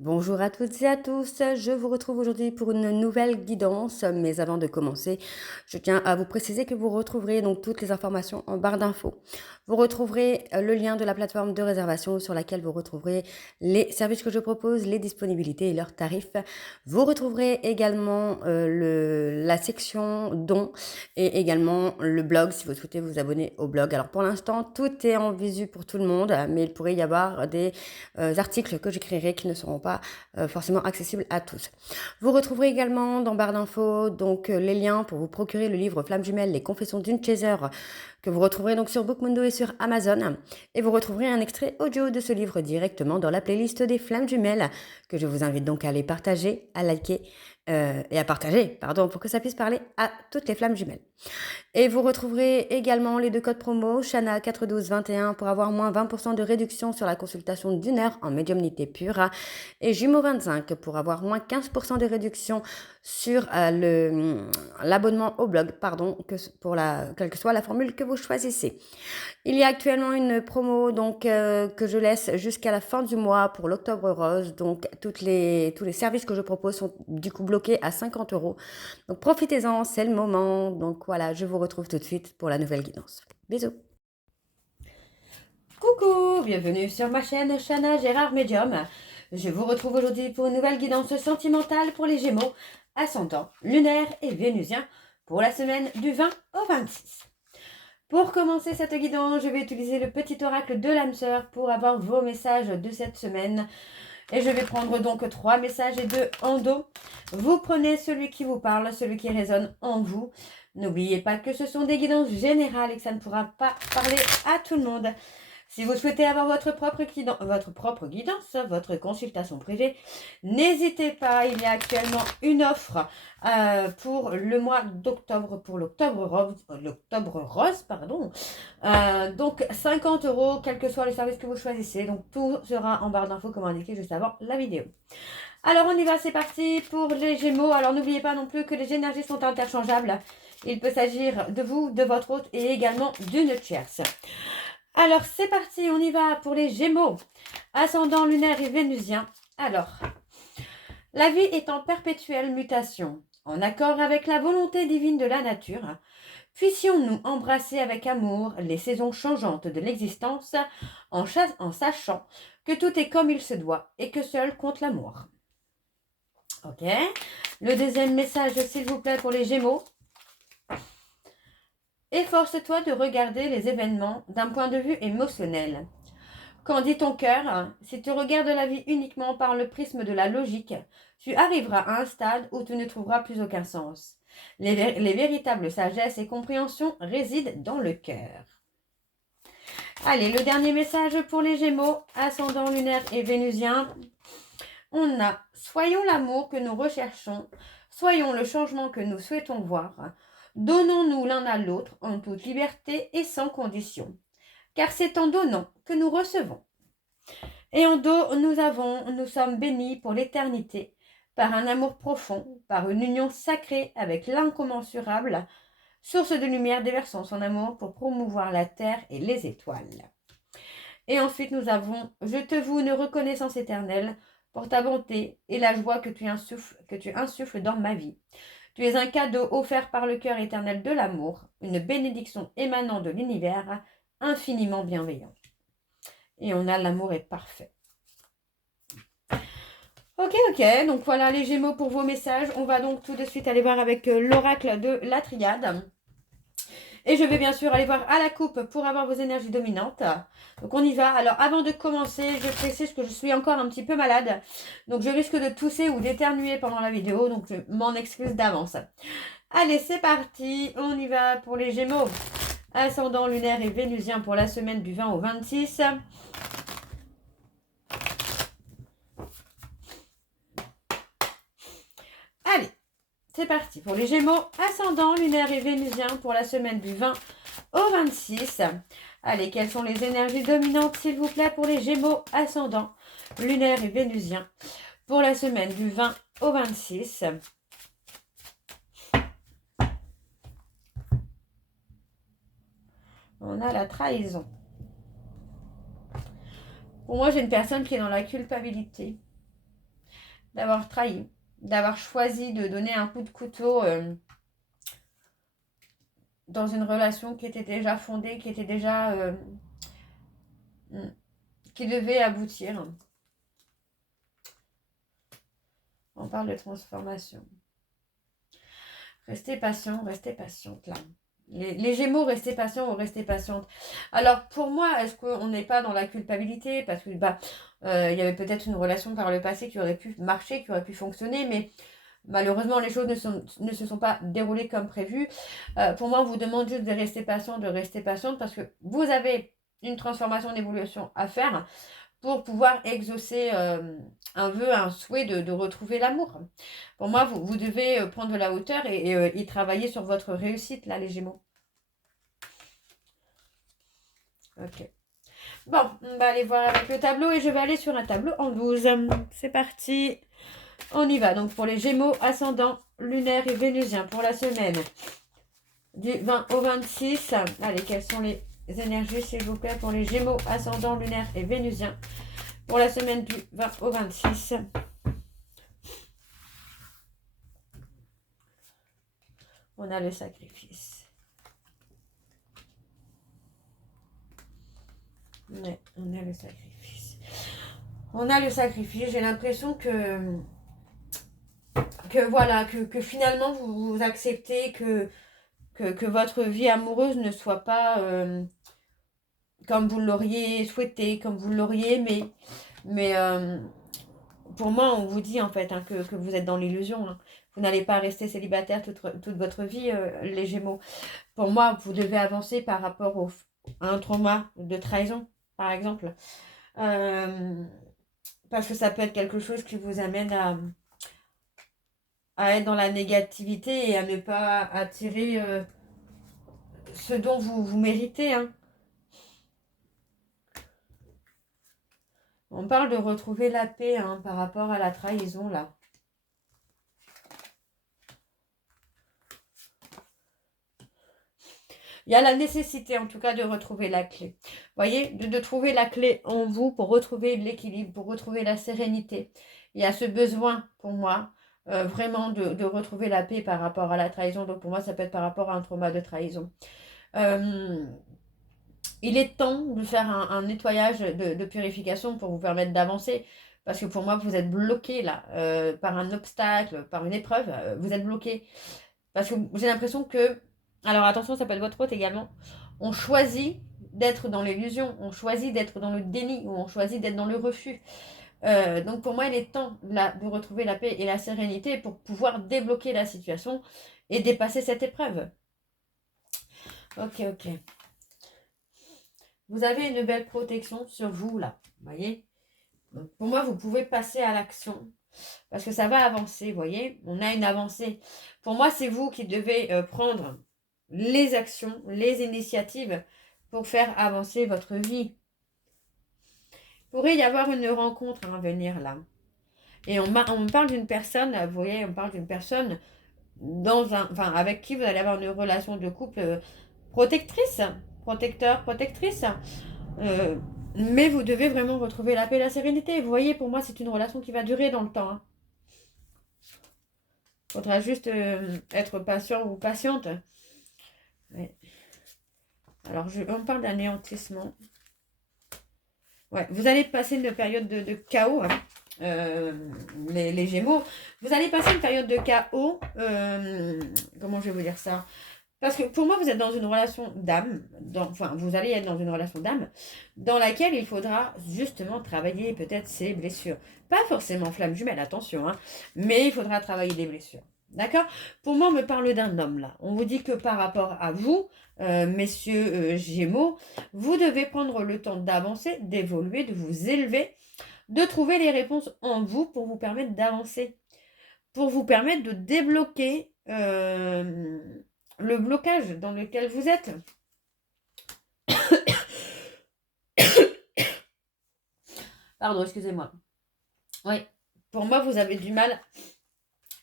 Bonjour à toutes et à tous, je vous retrouve aujourd'hui pour une nouvelle guidance, mais avant de commencer, je tiens à vous préciser que vous retrouverez donc toutes les informations en barre d'infos. Vous retrouverez le lien de la plateforme de réservation sur laquelle vous retrouverez les services que je propose, les disponibilités et leurs tarifs. Vous retrouverez également la section dons et également le blog si vous souhaitez vous abonner au blog. Alors pour l'instant, tout est en visu pour tout le monde, mais il pourrait y avoir des articles que j'écrirai qui ne seront pas forcément accessibles à tous. Vous retrouverez également dans barre d'infos donc les liens pour vous procurer le livre Flammes jumelles, les confessions d'une chaser que vous retrouverez donc sur Bookmundo et sur Amazon. Et vous retrouverez un extrait audio de ce livre directement dans la playlist des Flammes jumelles que je vous invite donc à aller partager, à liker et à partager, pardon, pour que ça puisse parler à toutes les flammes jumelles. Et vous retrouverez également les deux codes promo, Shana 41221 pour avoir moins 20% de réduction sur la consultation d'une heure en médiumnité pure et Jumeau 25 pour avoir moins 15% de réduction sur l'abonnement au blog, pardon, quelle que soit la formule que vous choisissez. Il y a actuellement une promo donc que je laisse jusqu'à la fin du mois pour l'Octobre Rose. Donc tous les services que je propose sont du coup bloqués à 50 €. Donc profitez-en, c'est le moment. Donc voilà, je vous retrouve tout de suite pour la nouvelle guidance. Bisous. Coucou, bienvenue sur ma chaîne Shana Gérard Medium. Je vous retrouve aujourd'hui pour une nouvelle guidance sentimentale pour les Gémeaux, ascendant, lunaire et vénusien pour la semaine du 20 au 26. Pour commencer cette guidance, je vais utiliser le petit oracle de l'âme sœur pour avoir vos messages de cette semaine. Et je vais prendre donc 3 messages et 2 en dos. Vous prenez celui qui vous parle, celui qui résonne en vous. N'oubliez pas que ce sont des guidances générales et que ça ne pourra pas parler à tout le monde. Si vous souhaitez avoir votre propre guidance, votre consultation privée, n'hésitez pas. Il y a actuellement une offre pour le mois d'octobre, pour l'octobre rose, pardon. Donc 50 €, quel que soit le service que vous choisissez. Donc tout sera en barre d'infos comme indiqué juste avant la vidéo. Alors on y va, c'est parti pour les Gémeaux. Alors n'oubliez pas non plus que les énergies sont interchangeables. Il peut s'agir de vous, de votre hôte et également d'une tierce. Alors c'est parti, on y va pour les Gémeaux, ascendant lunaire et vénusien. Alors, la vie est en perpétuelle mutation. En accord avec la volonté divine de la nature, puissions-nous embrasser avec amour les saisons changeantes de l'existence en sachant que tout est comme il se doit et que seul compte l'amour. Ok. Le deuxième message, s'il vous plaît, pour les Gémeaux. Efforce-toi de regarder les événements d'un point de vue émotionnel. Qu'en dit ton cœur? Si tu regardes la vie uniquement par le prisme de la logique, tu arriveras à un stade où tu ne trouveras plus aucun sens. Les véritables sagesse et compréhension résident dans le cœur. Allez, le dernier message pour les Gémeaux, ascendant lunaire et vénusien. On a « Soyons l'amour que nous recherchons, soyons le changement que nous souhaitons voir, donnons-nous l'un à l'autre en toute liberté et sans condition, car c'est en donnant que nous recevons. » Et en dos, nous sommes bénis pour l'éternité, par un amour profond, par une union sacrée avec l'incommensurable, source de lumière déversant son amour pour promouvoir la terre et les étoiles. Et ensuite, nous avons « Je te voue une reconnaissance éternelle pour ta bonté et la joie que tu insuffles dans ma vie. Tu es un cadeau offert par le cœur éternel de l'amour, une bénédiction émanant de l'univers, infiniment bienveillant. » Et on a « L'amour est parfait. » Ok, donc voilà les Gémeaux pour vos messages. On va donc tout de suite aller voir avec l'oracle de la triade. Et je vais bien sûr aller voir à la coupe pour avoir vos énergies dominantes. Donc on y va. Alors avant de commencer, je précise que je suis encore un petit peu malade. Donc je risque de tousser ou d'éternuer pendant la vidéo. Donc je m'en excuse d'avance. Allez, c'est parti. On y va pour les Gémeaux. Ascendant lunaire et vénusien pour la semaine du 20 au 26. Allez, c'est parti pour les Gémeaux, ascendant, lunaire et vénusien pour la semaine du 20 au 26. Allez, quelles sont les énergies dominantes, s'il vous plaît, pour les Gémeaux, ascendant, lunaire et vénusien pour la semaine du 20 au 26. On a la trahison. Pour moi, j'ai une personne qui est dans la culpabilité. d'avoir trahi, d'avoir choisi de donner un coup de couteau dans une relation qui était déjà fondée, qui était déjà... qui devait aboutir. On parle de transformation. Restez patient, restez patiente là. Les Gémeaux, restez patient ou restez patiente. Alors pour moi, est-ce qu'on n'est pas dans la culpabilité? Parce que il y avait peut-être une relation par le passé qui aurait pu marcher, qui aurait pu fonctionner, mais malheureusement les choses ne se sont pas déroulées comme prévu. Pour moi, on vous demande juste de rester patient, parce que vous avez une transformation, une évolution à faire pour pouvoir exaucer un vœu, un souhait de retrouver l'amour. Pour moi, vous devez prendre de la hauteur et y travailler sur votre réussite, là, les Gémeaux. Ok. Bon, on va aller voir avec le tableau et je vais aller sur un tableau en 12. C'est parti. On y va. Donc, pour les Gémeaux, ascendant, lunaire et vénusien pour la semaine du 20 au 26. Allez, quelles sont les énergies, s'il vous plaît, pour les Gémeaux, ascendant, lunaire et vénusien pour la semaine du 20 au 26. On a le sacrifice. Ouais, on a le sacrifice. On a le sacrifice. J'ai l'impression que voilà, que finalement vous acceptez que votre vie amoureuse ne soit pas comme vous l'auriez souhaité, comme vous l'auriez aimé. Mais pour moi, on vous dit en fait que vous êtes dans l'illusion. Hein. Vous n'allez pas rester célibataire toute votre vie, les Gémeaux. Pour moi, vous devez avancer par rapport à un trauma de trahison, par exemple. Parce que ça peut être quelque chose qui vous amène à être dans la négativité et à ne pas attirer ce dont vous méritez. Hein. On parle de retrouver la paix hein, par rapport à la trahison, là. Il y a la nécessité, en tout cas, de retrouver la clé. Vous voyez, de trouver la clé en vous pour retrouver l'équilibre, pour retrouver la sérénité. Il y a ce besoin, pour moi, vraiment de retrouver la paix par rapport à la trahison. Donc, pour moi, ça peut être par rapport à un trauma de trahison. Il est temps de faire un nettoyage de purification pour vous permettre d'avancer. Parce que pour moi, vous êtes bloqué là, par un obstacle, par une épreuve, vous êtes bloqué. Parce que j'ai l'impression que, alors attention, ça peut être votre faute également, on choisit d'être dans l'illusion, on choisit d'être dans le déni, ou on choisit d'être dans le refus. Donc pour moi, il est temps là, de retrouver la paix et la sérénité pour pouvoir débloquer la situation et dépasser cette épreuve. Ok, ok. Vous avez une belle protection sur vous, là. Vous voyez? Donc, pour moi, vous pouvez passer à l'action. Parce que ça va avancer, vous voyez? On a une avancée. Pour moi, c'est vous qui devez prendre les actions, les initiatives pour faire avancer votre vie. Il pourrait y avoir une rencontre à venir, là. Et on parle d'une personne, vous voyez, on parle d'une personne avec qui vous allez avoir une relation de couple protectrice, protecteur, protectrice. Mais vous devez vraiment retrouver la paix et la sérénité. Vous voyez, pour moi, c'est une relation qui va durer dans le temps. Hein. Faudra juste être patient ou patiente. Ouais. Alors, on parle d'anéantissement. Ouais, vous allez passer une période de chaos, hein. Les Gémeaux. Vous allez passer une période de chaos. Comment je vais vous dire ça? Parce que pour moi, vous êtes dans une relation d'âme, vous allez être dans une relation d'âme dans laquelle il faudra justement travailler peut-être ces blessures. Pas forcément flamme jumelle, attention, hein, mais il faudra travailler des blessures. D'accord? Pour moi, on me parle d'un homme là. On vous dit que par rapport à vous, messieurs Gémeaux, vous devez prendre le temps d'avancer, d'évoluer, de vous élever, de trouver les réponses en vous pour vous permettre d'avancer, pour vous permettre de débloquer le blocage dans lequel vous êtes. Pardon, excusez-moi. Oui, pour moi, vous avez du mal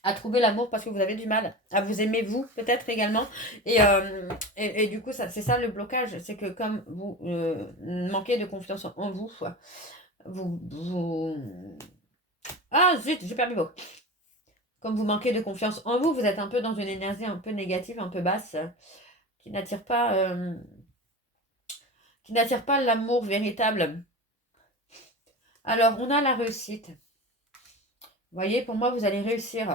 à trouver l'amour parce que vous avez du mal à vous aimer vous, peut-être également. Et du coup, c'est ça le blocage. C'est que comme vous manquez de confiance en vous, vous... Ah zut, j'ai perdu mot. Comme vous manquez de confiance en vous, vous êtes un peu dans une énergie un peu négative, un peu basse, qui n'attire pas l'amour véritable. Alors, on a la réussite. Vous voyez, pour moi, vous allez réussir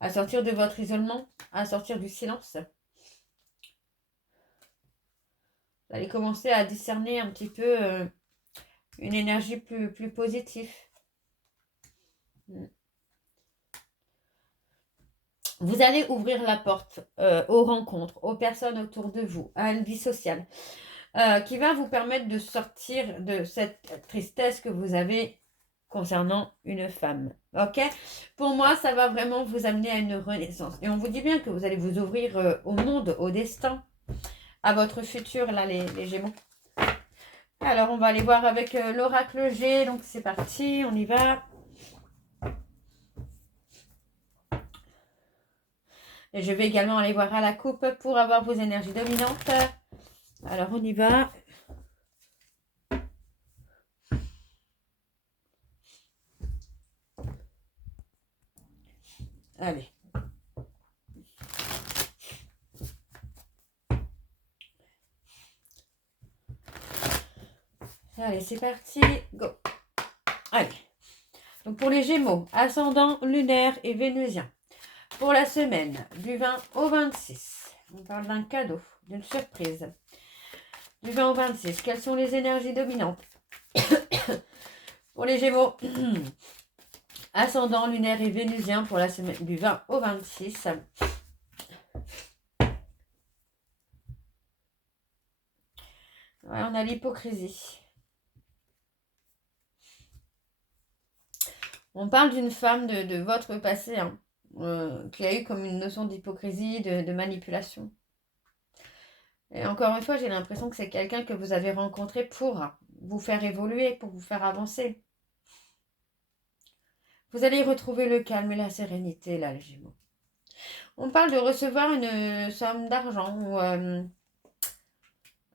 à sortir de votre isolement, à sortir du silence. Vous allez commencer à discerner un petit peu une énergie plus positive. Vous allez ouvrir la porte aux rencontres, aux personnes autour de vous, à une vie sociale, qui va vous permettre de sortir de cette tristesse que vous avez concernant une femme. Ok? Pour moi, ça va vraiment vous amener à une renaissance. Et on vous dit bien que vous allez vous ouvrir au monde, au destin, à votre futur, là, les Gémeaux. Alors, on va aller voir avec l'oracle G. Donc, c'est parti, on y va. Et je vais également aller voir à la coupe pour avoir vos énergies dominantes. Alors, on y va. Allez. Allez, c'est parti. Go. Allez. Donc, pour les Gémeaux, ascendant lunaire et vénusien. Pour la semaine du 20 au 26, on parle d'un cadeau, d'une surprise. Du 20 au 26, quelles sont les énergies dominantes? Pour les Gémeaux, ascendant lunaire et vénusien pour la semaine du 20 au 26. Ouais, on a l'hypocrisie. On parle d'une femme de votre passé, hein, qui a eu comme une notion d'hypocrisie, de manipulation. Et encore une fois, j'ai l'impression que c'est quelqu'un que vous avez rencontré pour vous faire évoluer, pour vous faire avancer. Vous allez retrouver le calme et la sérénité, là, les Gémeaux. On parle de recevoir une somme d'argent.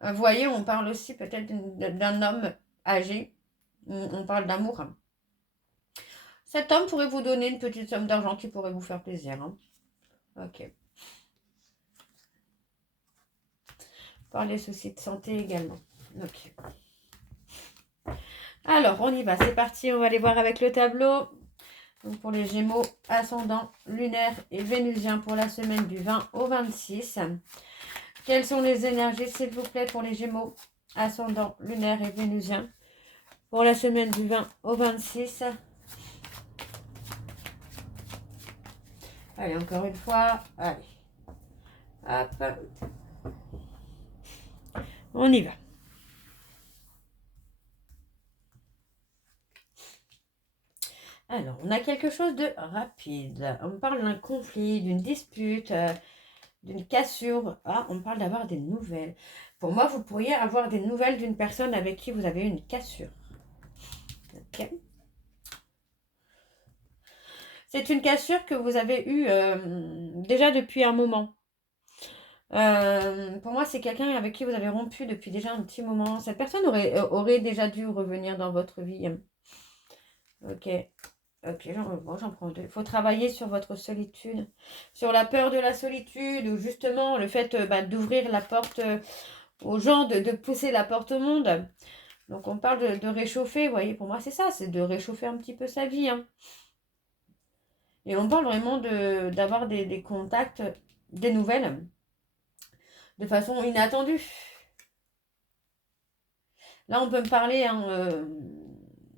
Vous voyez, on parle aussi peut-être d'un homme âgé. On parle d'amour. Cet homme pourrait vous donner une petite somme d'argent qui pourrait vous faire plaisir. Hein. Ok. Par les soucis de santé également. Ok. Alors, on y va. C'est parti. On va aller voir avec le tableau. Donc, pour les Gémeaux, ascendant, lunaire et vénusien pour la semaine du 20 au 26. Quelles sont les énergies, s'il vous plaît, pour les Gémeaux, ascendant, lunaire et vénusien pour la semaine du 20 au 26. Allez, encore une fois. Allez. Hop. On y va. Alors, on a quelque chose de rapide. On parle d'un conflit, d'une dispute, d'une cassure. Ah, on parle d'avoir des nouvelles. Pour moi, vous pourriez avoir des nouvelles d'une personne avec qui vous avez eu une cassure. Ok. C'est une cassure que vous avez eue déjà depuis un moment. Pour moi, c'est quelqu'un avec qui vous avez rompu depuis déjà un petit moment. Cette personne aurait déjà dû revenir dans votre vie. Ok. Ok, j'en prends deux. Il faut travailler sur votre solitude, sur la peur de la solitude, ou justement le fait d'ouvrir la porte aux gens, de pousser la porte au monde. Donc on parle de réchauffer, vous voyez, pour moi c'est ça, c'est de réchauffer un petit peu sa vie. Hein. Et on parle vraiment d'avoir des contacts, des nouvelles, de façon inattendue. Là on peut me parler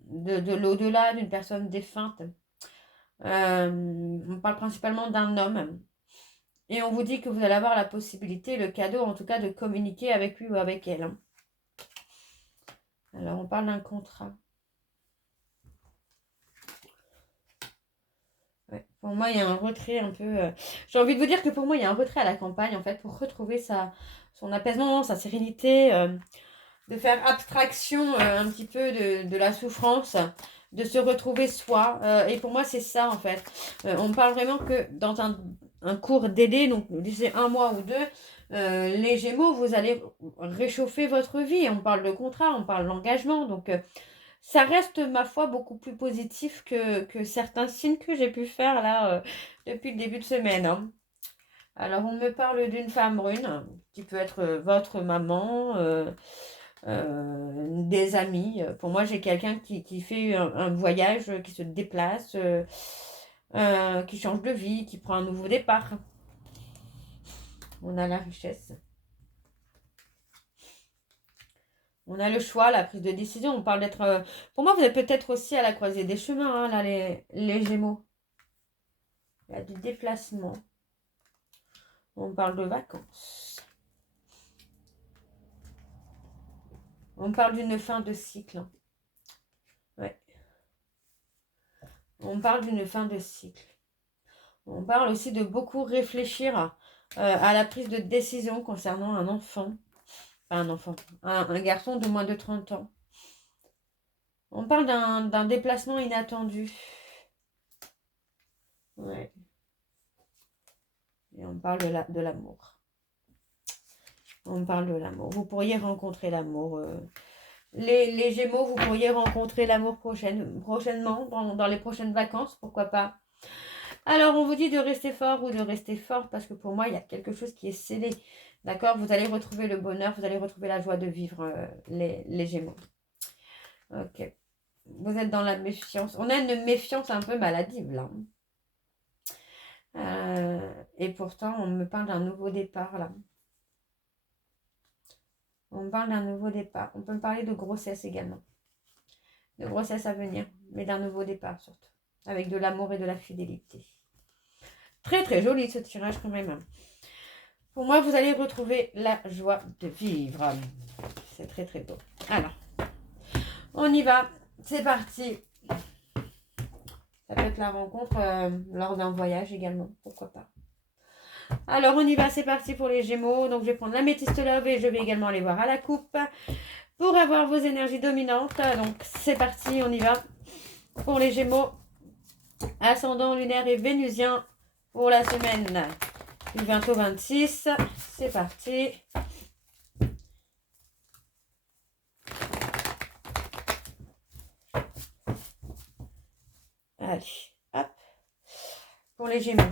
de l'au-delà, d'une personne défunte. On parle principalement d'un homme. Et on vous dit que vous allez avoir la possibilité, le cadeau en tout cas, de communiquer avec lui ou avec elle. Hein. Alors, on parle d'un contrat. Ouais. Pour moi, il y a un retrait un peu... J'ai envie de vous dire que pour moi, il y a un retrait à la campagne, en fait, pour retrouver son apaisement, sa sérénité, de faire abstraction un petit peu de la souffrance, de se retrouver soi. Et pour moi, c'est ça, en fait. On parle vraiment que dans un court délai, donc d'ici un mois ou deux, les Gémeaux, vous allez réchauffer votre vie. On parle de contrat, on parle d'engagement. Donc, ça reste, ma foi, beaucoup plus positif que certains signes que j'ai pu faire là depuis le début de semaine, hein. Alors, on me parle d'une femme brune, qui peut être votre maman, des amis. Pour moi, j'ai quelqu'un qui fait un voyage, qui se déplace, qui change de vie, qui prend un nouveau départ. On a la richesse. On a le choix, la prise de décision. On parle d'être... Pour moi, vous êtes peut-être aussi à la croisée des chemins, hein, là, les Gémeaux. Il y a du déplacement. On parle de vacances. On parle d'une fin de cycle. Ouais. On parle d'une fin de cycle. On parle aussi de beaucoup réfléchir à la prise de décision concernant un enfant. Enfin, un enfant. Un garçon de moins de 30 ans. On parle d'un déplacement inattendu. Ouais. Et on parle de l'amour. On parle de l'amour. Vous pourriez rencontrer l'amour. Les Gémeaux, vous pourriez rencontrer l'amour prochainement, dans les prochaines vacances, pourquoi pas. Alors, on vous dit de rester fort ou de rester fort, parce que pour moi, il y a quelque chose qui est scellé. D'accord? Vous allez retrouver le bonheur, vous allez retrouver la joie de vivre, les Gémeaux. Ok. Vous êtes dans la méfiance. On a une méfiance un peu maladive, là. Et pourtant, on me parle d'un nouveau départ, là. On me parle d'un nouveau départ. On peut me parler de grossesse également. De grossesse à venir, mais d'un nouveau départ surtout. Avec de l'amour et de la fidélité. Très très joli ce tirage quand même. Pour moi, vous allez retrouver la joie de vivre. C'est très très beau. Alors, on y va. C'est parti. Ça peut être la rencontre lors d'un voyage également. Pourquoi pas. Alors, on y va. C'est parti pour les Gémeaux. Donc, je vais prendre l'améthyste love et je vais également aller voir à la coupe pour avoir vos énergies dominantes. Donc, c'est parti. On y va. Pour les Gémeaux, ascendant lunaire et vénusien pour la semaine du 20 au 26. C'est parti. Allez, hop. Pour les Gémeaux.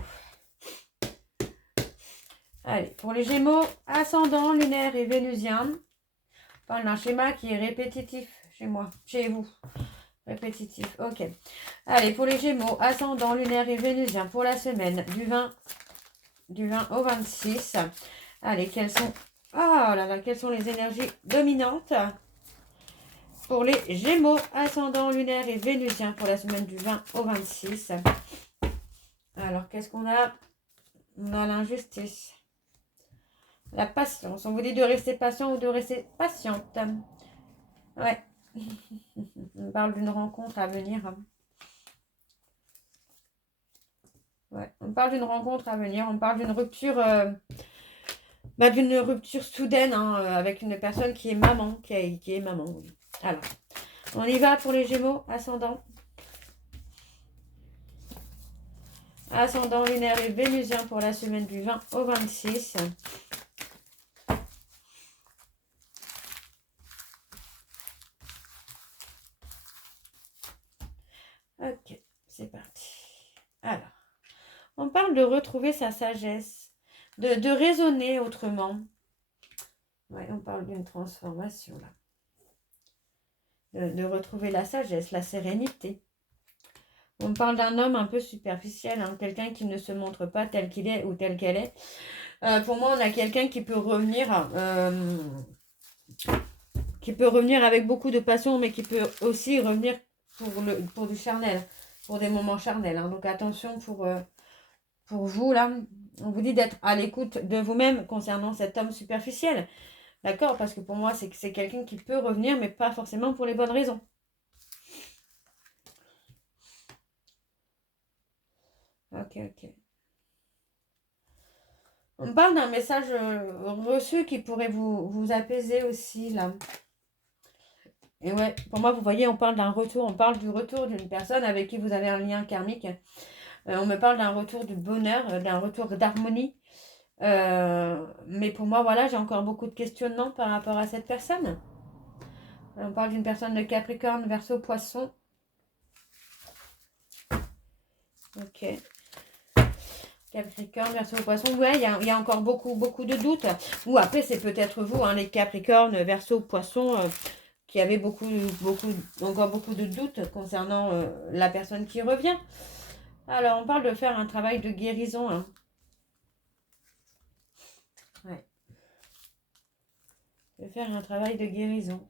Allez, pour les Gémeaux, ascendant lunaire et vénusien. On parle d'un schéma qui est répétitif chez moi, chez vous. Répétitif, ok. Allez, pour les Gémeaux, ascendant lunaire et vénusien pour la semaine du 20 au 26. Allez, quelles sont... Oh là là, quelles sont les énergies dominantes pour les Gémeaux, ascendant lunaire et vénusien pour la semaine du 20 au 26. Alors, qu'est-ce qu'on a? On a l'injustice. La patience. On vous dit de rester patient ou de rester patiente. Ouais. On parle d'une rencontre à venir. Ouais. On parle d'une rencontre à venir. On parle d'une rupture... d'une rupture soudaine avec une personne qui est maman. Qui est maman. Alors, on y va pour les Gémeaux, ascendant. Ascendant lunaire et vénusien pour la semaine du 20 au 26. Ok, c'est parti. Alors, on parle de retrouver sa sagesse, de raisonner autrement. Ouais, on parle d'une transformation là. De retrouver la sagesse, la sérénité. On parle d'un homme un peu superficiel, quelqu'un qui ne se montre pas tel qu'il est ou tel qu'elle est. Pour moi, on a quelqu'un qui peut revenir avec beaucoup de passion, mais qui peut aussi revenir pour du charnel, pour des moments charnels. Donc attention pour vous là, on vous dit d'être à l'écoute de vous-même concernant cet homme superficiel. D'accord? Parce que pour moi, c'est quelqu'un qui peut revenir, mais pas forcément pour les bonnes raisons. Ok. On parle d'un message reçu qui pourrait vous apaiser aussi, là. Et ouais, pour moi, vous voyez, on parle d'un retour. On parle du retour d'une personne avec qui vous avez un lien karmique. On me parle d'un retour du bonheur, d'un retour d'harmonie. Mais pour moi, voilà, j'ai encore beaucoup de questionnements par rapport à cette personne. On parle d'une personne de Capricorne, Verseau, Poisson. Ok. Capricorne, Verseau, Poisson. Ouais, il y a encore beaucoup de doutes. Ou après, c'est peut-être vous, hein, les Capricornes, Verseau, Poisson, qui avez encore beaucoup de doutes concernant la personne qui revient. Alors, on parle de faire un travail de guérison. Hein. Ouais. De faire un travail de guérison.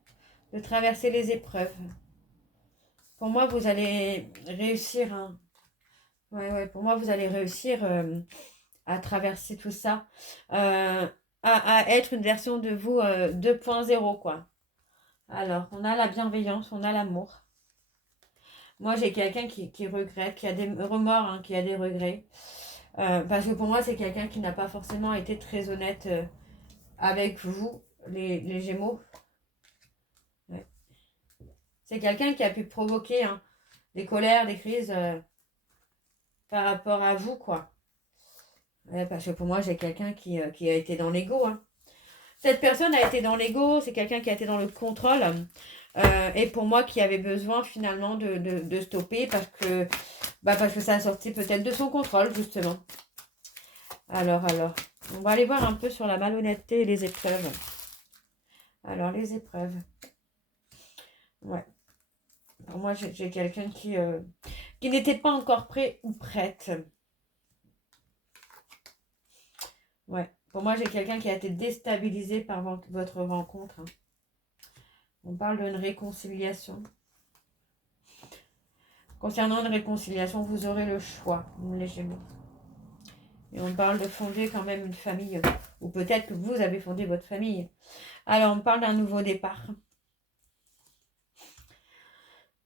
De traverser les épreuves. Pour moi, vous allez réussir. Hein. Ouais, pour moi, vous allez réussir à traverser tout ça. À être une version de vous 2.0, quoi. Alors, on a la bienveillance, on a l'amour. Moi, j'ai quelqu'un qui regrette, qui a des remords, hein, qui a des regrets. Parce que pour moi, c'est quelqu'un qui n'a pas forcément été très honnête avec vous, les Gémeaux. Ouais. C'est quelqu'un qui a pu provoquer hein, des colères, des crises par rapport à vous, quoi. Ouais, parce que pour moi, j'ai quelqu'un qui a été dans l'ego. Hein. Cette personne a été dans l'ego, c'est quelqu'un qui a été dans le contrôle. Et pour moi, qui avait besoin finalement de stopper parce que ça a sorti peut-être de son contrôle, justement. Alors, on va aller voir un peu sur la malhonnêteté et les épreuves. Alors, les épreuves. Ouais. Pour moi, j'ai quelqu'un qui n'était pas encore prêt ou prête. Ouais. Pour moi, j'ai quelqu'un qui a été déstabilisé par votre rencontre. Hein. On parle d'une réconciliation. Concernant une réconciliation, vous aurez le choix, les Gémeaux. Et on parle de fonder quand même une famille. Ou peut-être que vous avez fondé votre famille. Alors, on parle d'un nouveau départ.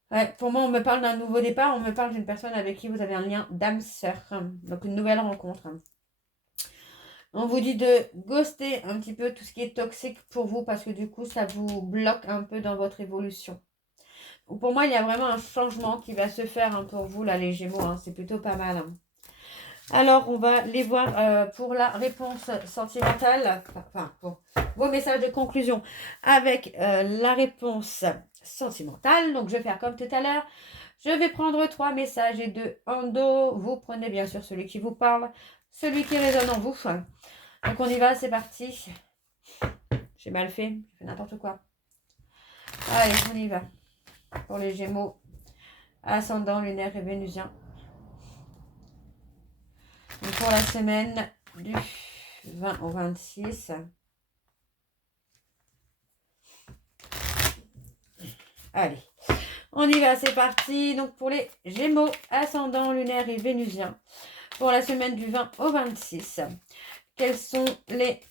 Ouais, pour moi, on me parle d'un nouveau départ. On me parle d'une personne avec qui vous avez un lien d'âme sœur. Donc, une nouvelle rencontre. On vous dit de ghoster un petit peu tout ce qui est toxique pour vous. Parce que du coup, ça vous bloque un peu dans votre évolution. Pour moi, il y a vraiment un changement qui va se faire hein, pour vous, là, les Gémeaux. Hein. C'est plutôt pas mal. Hein. Alors, on va les voir pour la réponse sentimentale, enfin, pour vos messages de conclusion avec la réponse sentimentale. Donc, je vais faire comme tout à l'heure. Je vais prendre 3 messages et 2 en dos. Vous prenez bien sûr celui qui vous parle, celui qui résonne en vous. Donc, on y va, c'est parti. J'ai mal fait, j'ai fait n'importe quoi. Allez, on y va. Pour les Gémeaux, ascendant, lunaire et vénusien. Donc pour la semaine du 20 au 26. Allez, on y va, c'est parti. Donc pour les Gémeaux, ascendant, lunaire et vénusien. Pour la semaine du 20 au 26. Quels sont les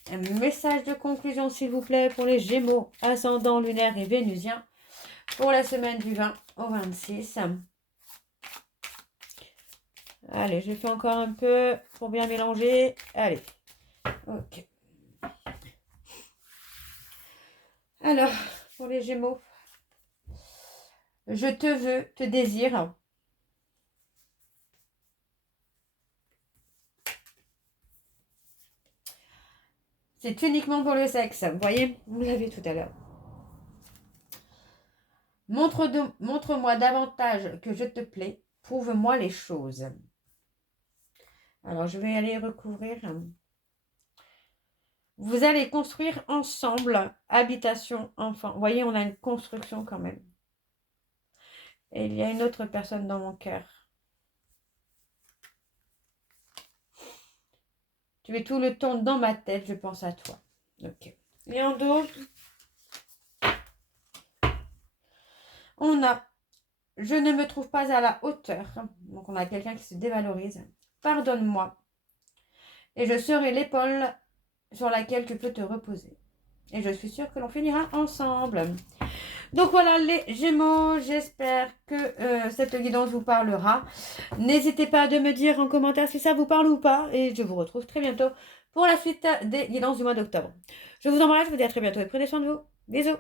messages de conclusion, s'il vous plaît, pour les Gémeaux, ascendant, lunaire et vénusien. Pour la semaine du 20 au 26. Allez, je fais encore un peu pour bien mélanger. Allez. Ok. Alors, pour les Gémeaux. Je te veux, te désire. C'est uniquement pour le sexe. Vous voyez, vous l'avez tout à l'heure. Montre-moi davantage que je te plais. Prouve-moi les choses. Alors, je vais aller recouvrir. Vous allez construire ensemble habitation enfant. Vous voyez, on a une construction quand même. Et il y a une autre personne dans mon cœur. Tu es tout le temps dans ma tête, je pense à toi. Ok. Et en dos, on a je ne me trouve pas à la hauteur. Donc on a quelqu'un qui se dévalorise. Pardonne-moi. Et je serai l'épaule sur laquelle tu peux te reposer. Et je suis sûre que l'on finira ensemble. Donc voilà les Gémeaux, j'espère que cette guidance vous parlera. N'hésitez pas de me dire en commentaire si ça vous parle ou pas. Et je vous retrouve très bientôt pour la suite des guidances du mois d'octobre. Je vous embrasse, je vous dis à très bientôt et prenez soin de vous. Bisous.